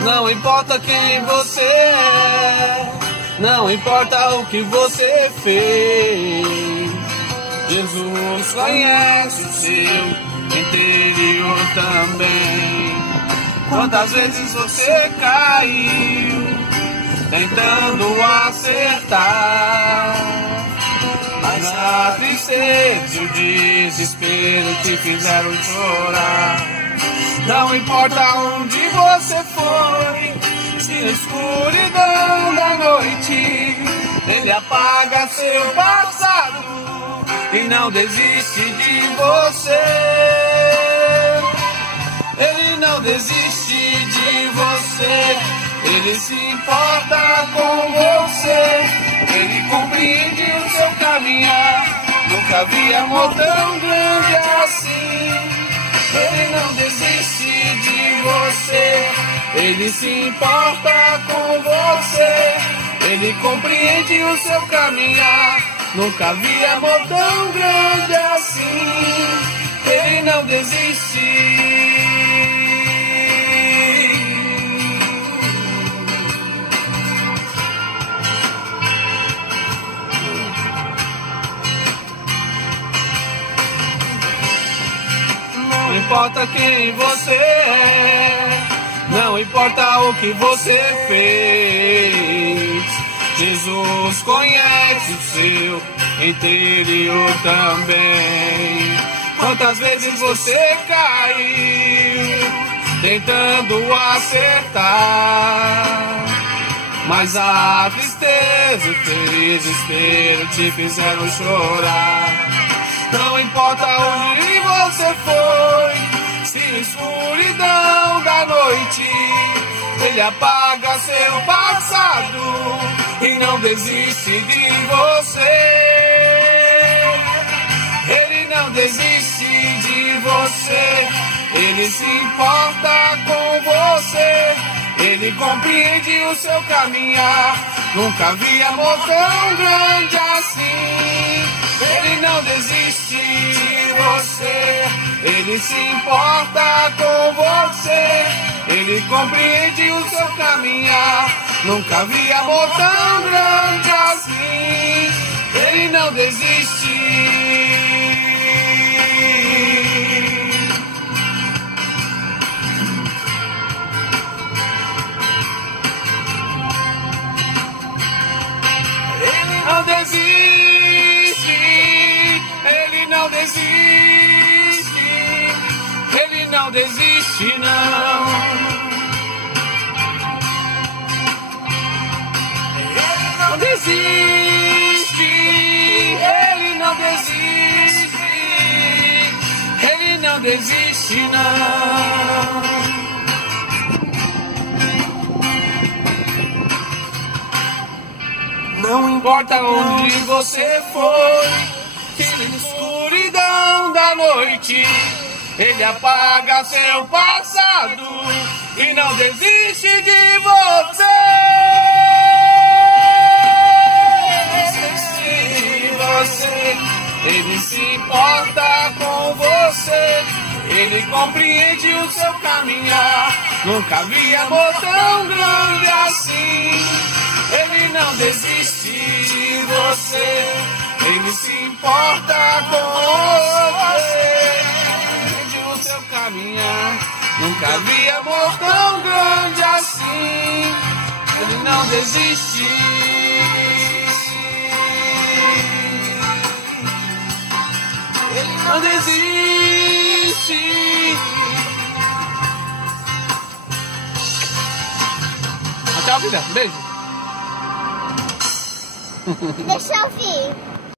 Não importa quem você é, não importa o que você fez, Jesus conhece o seu interior também. Quantas vezes você caiu tentando acertar, mas a tristeza e o desespero te fizeram chorar. Não importa onde você foi, se na escuridão da noite Ele apaga seu passado e não desiste de você. Ele não desiste de você, Ele se importa com você, Ele compreende o seu caminhar. Nunca vi amor tão grande assim. Ele não desiste de você, Ele se importa com você, Ele compreende o seu caminhar. Nunca vi amor tão grande assim. Ele não desiste. Não importa quem você é, não importa o que você fez, Jesus conhece o seu interior também. Quantas vezes você caiu tentando acertar, mas a tristeza e o desespero te fizeram chorar. Não importa onde você foi, se na escuridão da noite Ele apaga seu passado e não desiste de você. Ele não desiste de você, Ele se importa com você, Ele compreende o seu caminhar. Nunca vi amor tão grande assim. Ele não desiste de você, Ele se importa com você, Ele compreende o seu caminhar. Nunca vi amor tão grande assim. Ele não desiste. Ele não desiste. Ele não desiste, Ele não desiste não. Ele não desiste, Ele não desiste, Ele não desiste não. Não importa onde você foi, que na escuridão da noite Ele apaga seu passado e não desiste de você. Ele se importa com você, Ele compreende o seu caminhar. Nunca vi amor tão grande assim. Ele não desiste de você, Ele se importa com você, compreende o seu caminhar. Nunca vi amor tão grande assim. Ele não desiste. Ele não desiste. Tchau, filha. Beijo. Deixa eu ouvir.